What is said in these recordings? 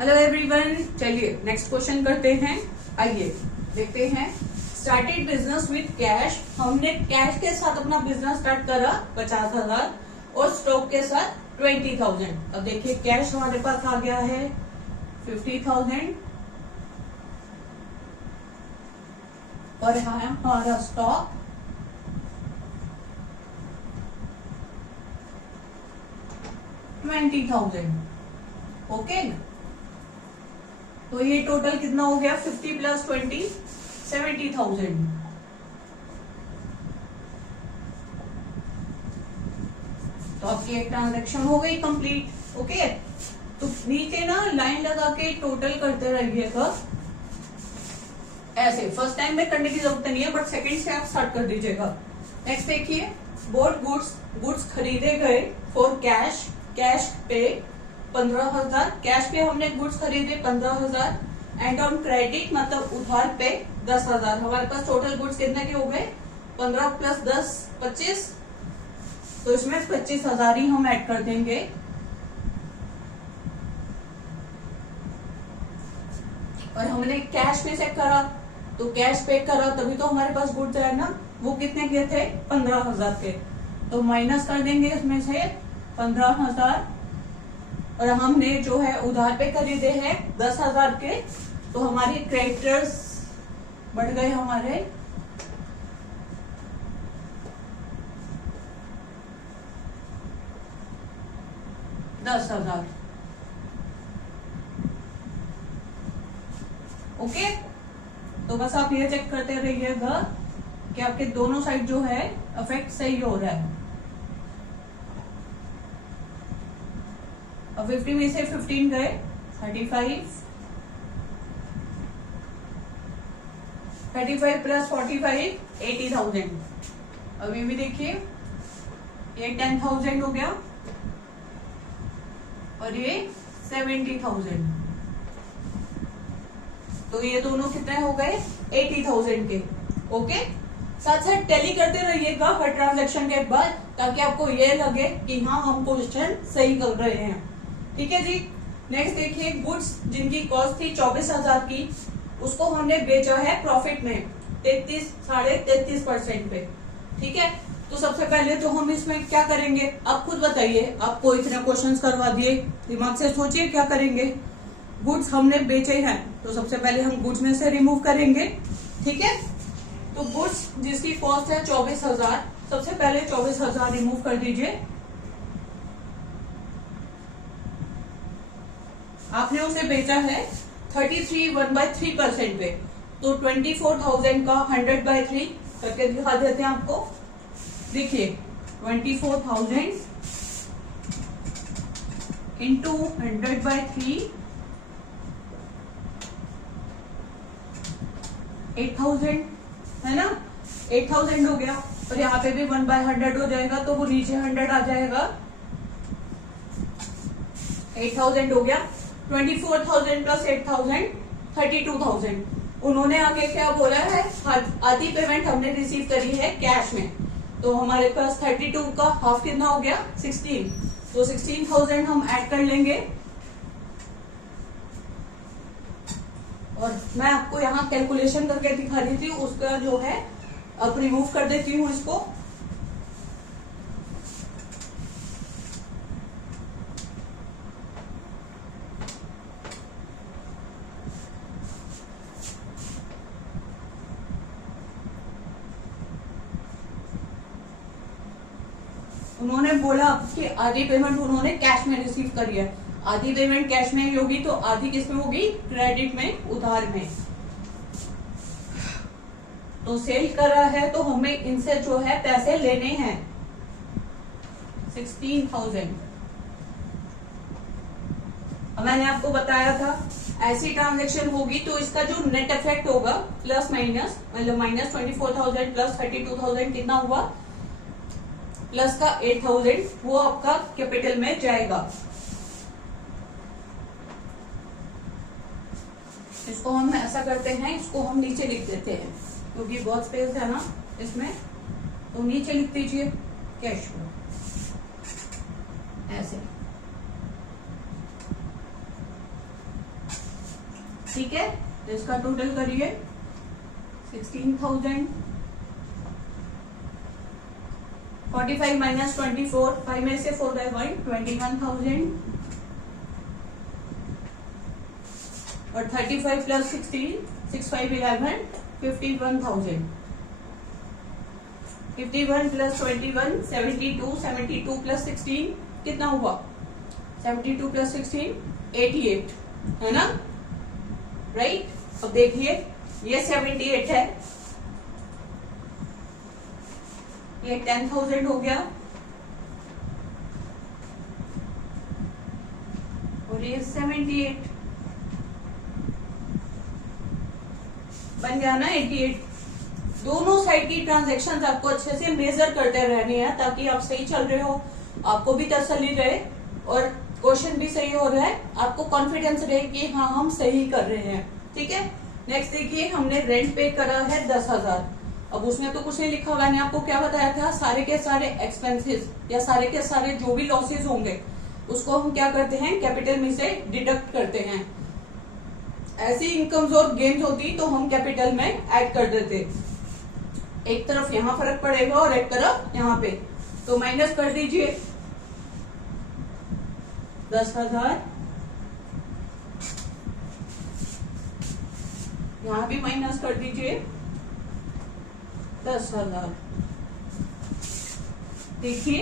Hello everyone, चलिए next question करते हैं। आइए देखते हैं। Started business with cash. हमने कैश के साथ अपना बिजनेस स्टार्ट करा 50,000 और स्टॉक के साथ 20,000। अब देखिए कैश हमारे पास आ गया है 50,000 और यहाँ हमारा स्टॉक 20,000। ओके, तो ये टोटल कितना हो गया? 50 प्लस 20 70,000। तो आपकी एक ट्रांजैक्शन हो गई कंप्लीट। ओके, तो नीचे ना लाइन लगा के टोटल करते रहिएगा। ऐसे फर्स्ट टाइम में करने की जरूरत नहीं है, बट सेकंड से आप स्टार्ट कर दीजिएगा। नेक्स्ट देखिए, बोथ गुड्स खरीदे गए फॉर कैश। कैश पे 15,000, कैश पे हमने गुड्स खरीदे 15,000 एंड ऑन क्रेडिट मतलब उधार पे 10,000। हमारे पास टोटल गुड्स कितने के हो गए? 15 प्लस 10 25। तो इसमें 25,000 ही हम ऐड कर देंगे। और हमने कैश में से करा, तो कैश पे करा तभी तो हमारे पास गुड्स है ना। वो कितने के थे? 15,000 के। तो माइनस कर देंगे इसमें से 15,000 और हमने जो है उधार पे खरीदे हैं 10,000 के। तो हमारे क्रेडिटर्स बढ़ गए हमारे 10,000। ओके, तो बस आप ये चेक करते रहिएगा कि आपके दोनों साइड जो है इफेक्ट सही हो रहा है। अब 50 में से 15 गए 35 प्लस 45 80,000। अभी भी देखिए ये 10,000 हो गया और ये 70,000। तो ये दोनों कितने हो गए? 80,000 के। ओके, साथ साथ टैली करते रहिएगा हर ट्रांजैक्शन के बाद, ताकि आपको ये लगे कि हाँ हम क्वेश्चन सही कर रहे हैं। ठीक है जी। नेक्स्ट देखिए, गुड्स जिनकी कॉस्ट थी 24,000 की, उसको हमने बेचा है प्रॉफिट में 33.5% पे। ठीक है, तो सबसे पहले तो हम इसमें क्या करेंगे? आप खुद बताइए, आपको इतने क्वेश्चंस करवा दिए, दिमाग से सोचिए क्या करेंगे। गुड्स हमने बेचे हैं, तो सबसे पहले हम गुड्स में से रिमूव करेंगे। ठीक है, तो गुड्स जिसकी कॉस्ट है 24,000, सबसे पहले 24,000 रिमूव कर दीजिए। आपने उसे बेचा है 33 1/3% पे, तो 24,000 का 100/3 करके दिखा देते हैं आपको। देखिए 24,000 इंटू 100/3 8,000 है ना। 8,000 हो गया और यहाँ पे भी 1/100 हो जाएगा, तो वो नीचे 100 आ जाएगा। 8,000 हो गया। 24,000 प्लस 8,000 32,000। उन्होंने आगे क्या बोला है? आधी पेमेंट हमने रिसीव करी है कैश में, तो हमारे पास 32 का हाफ कितना हो गया? 16। तो 16,000 हम ऐड कर लेंगे। और मैं आपको यहाँ कैलकुलेशन करके दिखा रही थी, उसका जो है अब रिमूव कर देती हूँ इसको। उन्होंने बोला कि आधी पेमेंट उन्होंने कैश में रिसीव करी है। आधी पेमेंट कैश में ही होगी, तो आधी किस में होगी? क्रेडिट में, उधार में। तो सेल करा है, तो हमें इनसे जो है पैसे लेने हैं 16,000। मैंने आपको बताया था ऐसी ट्रांजैक्शन होगी तो इसका जो नेट इफेक्ट होगा प्लस माइनस, मतलब माइनस 24,000 प्लस 32,000 कितना हुआ? प्लस का 8,000, वो आपका कैपिटल में जाएगा। इसको हम ऐसा करते हैं, इसको हम नीचे लिख देते हैं क्योंकि बहुत स्पेस है ना इसमें, तो नीचे लिख दीजिए कैश फ्लो ऐसे। ठीक है, इसका टोटल करिए 16,000, 45 माइनस 24, 5 में से 4 बाय 1, 21,000 और 35 प्लस 16, 6 5 11, 51,000। 51 प्लस 21, 72, 72 प्लस 16 कितना हुआ? 72 प्लस 16, 88 है ना, राइट? अब देखिए ये 78 है, ये 10,000 हो गया और ये 78 बन गया ना 88। दोनों साइड की ट्रांजैक्शंस आपको अच्छे से मेजर करते रहने हैं ताकि आप सही चल रहे हो, आपको भी तसल्ली रहे और क्वेश्चन भी सही हो रहा है, आपको कॉन्फिडेंस रहे कि हाँ हम सही कर रहे हैं। ठीक है, नेक्स्ट देखिए हमने रेंट पे करा है 10,000। अब उसमें तो कुछ नहीं लिखा हुआ, मैंने आपको क्या बताया था, सारे के सारे एक्सपेंसेस या सारे के सारे जो भी लॉसेस होंगे उसको हम क्या करते हैं, कैपिटल में से डिडक्ट करते हैं। ऐसी इनकम्स और गेन्स होती तो हम कैपिटल में ऐड कर देते, एक तरफ यहाँ फर्क पड़ेगा और एक तरफ यहाँ पे, तो माइनस कर दीजिए 10,000, यहाँ भी माइनस कर दीजिए 10,000। देखिए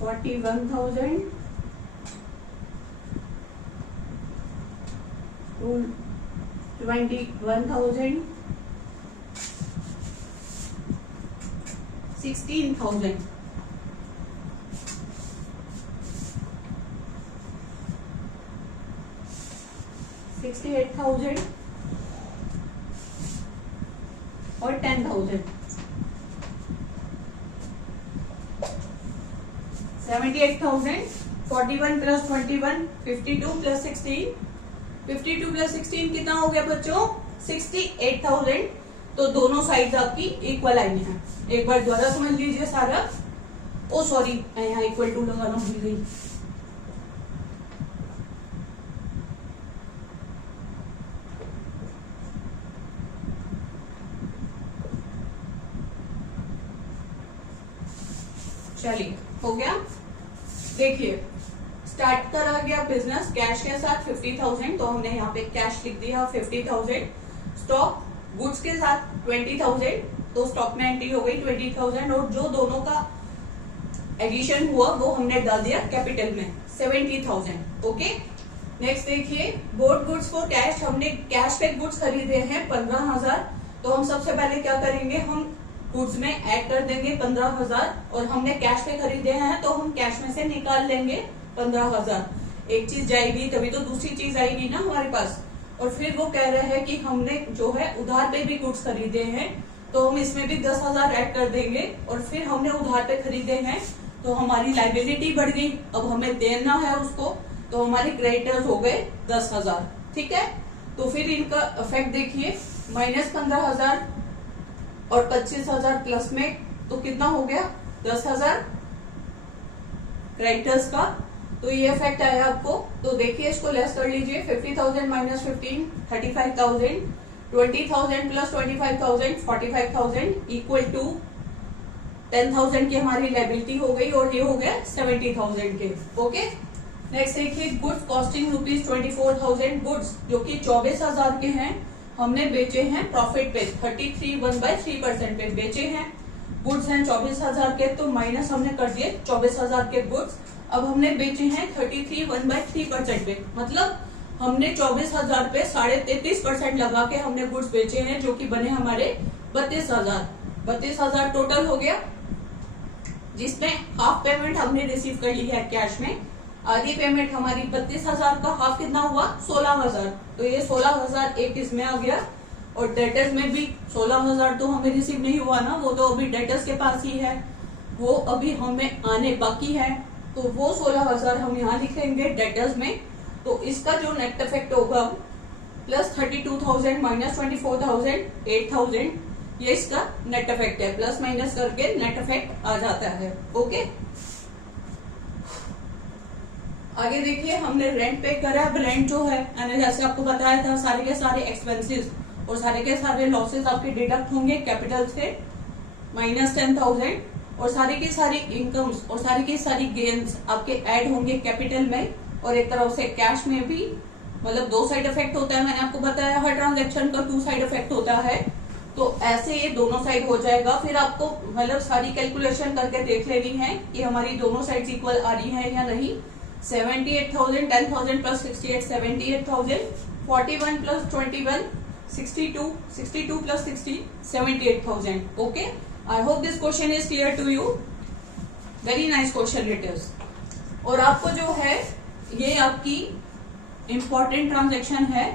41,000, 21,000, 16,000, 68,000 और 10,000। 78,000, 41 प्लस 21, 52 प्लस 16, 52 प्लस 16 कितना हो गया बच्चों? 68,000। तो दोनों साइड आपकी इक्वल आई है। एक बार दोबारा समझ लीजिए सारा। ओ सॉरी, मैं यहाँ इक्वल टू लगाना भूल गई। चलिए हो गया। देखिए स्टार्ट करा गया बिजनेस कैश के साथ 50,000, तो हमने यहाँ पे कैश लिख दिया 50,000। स्टॉक गुड्स के साथ 20,000, तो स्टॉक में एंट्री हो गई 20,000 और जो दोनों का एडिशन हुआ वो हमने डाल दिया कैपिटल में 70,000। ओके, नेक्स्ट देखिए बोर्ड गुड्स फॉर कैश, हमने कैश पे गुड्स खरीदे हैं 15,000, तो हम सबसे पहले क्या करेंगे, हम गुड्स में ऐड कर देंगे 15,000 और हमने कैश पे खरीदे हैं तो हम कैश में से निकाल लेंगे 15,000। एक चीज जाएगी तभी तो दूसरी चीज आएगी ना हमारे पास। और फिर वो कह रहे हैं कि हमने जो है उधार पे भी गुड्स खरीदे हैं, तो हम इसमें भी 10,000 ऐड कर देंगे। और फिर हमने उधार पे खरीदे हैं तो हमारी लाइबिलिटी बढ़ गई, अब हमें देना है उसको, तो हमारे क्रेडिटर्स हो गए 10,000। ठीक है, तो फिर इनका इफेक्ट देखिए, -15,000 और 25,000 प्लस में, तो कितना हो गया 10,000 क्रेडिटर्स का। तो ये इफेक्ट आया आपको। तो देखिए इसको लेस कर लीजिए, 50,000 माइनस 15, 35,000, 20,000 प्लस 25,000, 45,000 इक्वल टू 10,000 की हमारी लाइबिलिटी हो गई और ये हो गया 70,000 के। ओके, नेक्स्ट देखिए गुड्स कॉस्टिंग ₹24,000, गुड्स जो कि 24,000 के हैं हमने बेचे हैं प्रॉफिट पे 33.1/3% पे बेचे हैं। गुड्स हैं 24,000 के, तो माइनस हमने कर दिए 24,000 के गुड्स। अब हमने बेचे हैं 33.1/3% पे, मतलब हमने 24,000 पे 33.5% लगा के हमने गुड्स बेचे हैं, जो कि बने हमारे 32,000। 32,000 टोटल हो गया, जिसमें हाफ पेमेंट हमने रिसीव कर ली है कैश में। आधी पेमेंट हमारी 32,000 का हाफ कितना हुआ 16,000, तो ये 16,000 एक इसमें आ गया। और डेटर्स में भी 16,000 तो हमें रिसीव नहीं हुआ ना, वो तो अभी डेटर्स के पास ही है, वो अभी हमें आने बाकी है, तो वो 16,000 हम यहाँ लिखेंगे डेटर्स में। तो इसका जो नेट इफेक्ट होगा प्लस 32,000 माइनस 24,000, 8,000, ये इसका नेट इफेक्ट है। प्लस माइनस करके नेट इफेक्ट आ जाता है। ओके, आगे देखिए, हमने रेंट पे करा। अब रेंट जो है मैंने जैसे आपको बताया था, सारे के सारे एक्सपेंसेस और सारे के सारे लॉसेस आपके डिडक्ट होंगे कैपिटल से माइनस 10,000, और सारी की सारी इनकम्स और सारी की सारी गेन्स आपके ऐड होंगे कैपिटल में, और एक तरफ से कैश में भी। मतलब दो साइड इफेक्ट होता है, मैंने आपको बताया हर ट्रांजेक्शन का 2 साइड इफेक्ट होता है। तो ऐसे ये दोनों साइड हो जाएगा। फिर आपको मतलब सारी कैलकुलेशन करके देख लेनी है कि हमारी दोनों साइड इक्वल आ रही है या नहीं। 78,000, 10,000 plus 68, 78,000, 41 plus 21, 62, 62 plus 60, 78,000। Okay, I hope this question is clear to you. Very nice question it is. और आपको जो है ये आपकी इंपॉर्टेंट ट्रांजेक्शन है,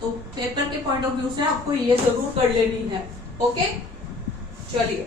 तो पेपर के पॉइंट ऑफ व्यू से आपको ये जरूर कर लेनी है। ओके, चलिए